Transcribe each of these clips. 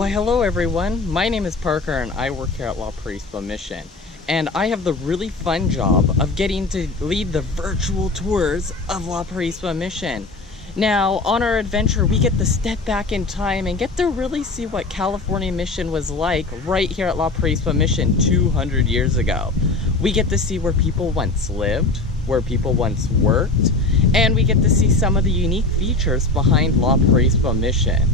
Why, hello everyone. My name is Parker and I work here at Purisima Mission. And I have the really fun job of getting to lead the virtual tours of Purisima Mission. Now, on our adventure, we get to step back in time and get to really see what California Mission was like right here at Purisima Mission 200 years ago. We get to see where people once lived, where people once worked, and we get to see some of the unique features behind Purisima Mission.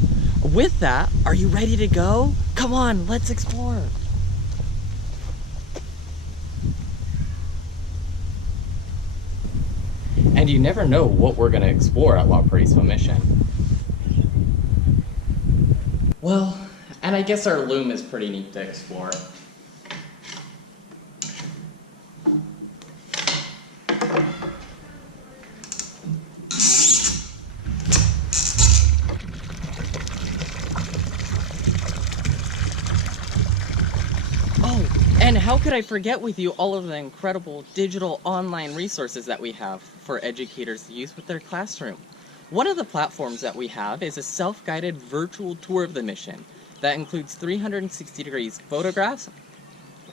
With that, are you ready to go? Come on, let's explore. And you never know what we're going to explore at Purisima Mission. Well, and I guess our loom is pretty neat to explore. And how could I forget with you all of the incredible digital online resources that we have for educators to use with their classroom. One of the platforms that we have is a self-guided virtual tour of the mission that includes 360 degrees photographs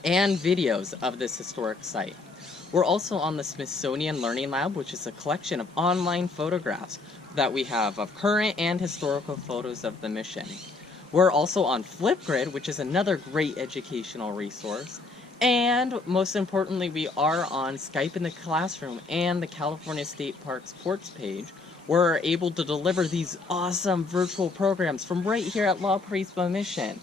and videos of this historic site. We're also on the Smithsonian Learning Lab, which is a collection of online photographs that we have of current and historical photos of the mission. We're also on Flipgrid, which is another great educational resource. And most importantly, we are on Skype in the Classroom and the California State Parks Ports page, where we're able to deliver these awesome virtual programs from right here at Purisima Mission.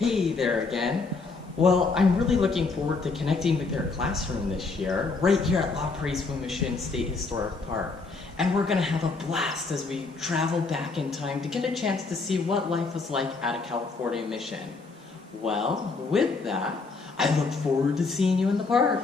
Hey there again. Well, I'm really looking forward to connecting with your classroom this year, right here at Purisima Mission State Historic Park. And we're going to have a blast as we travel back in time to get a chance to see what life was like at a California Mission. Well, with that, I look forward to seeing you in the park.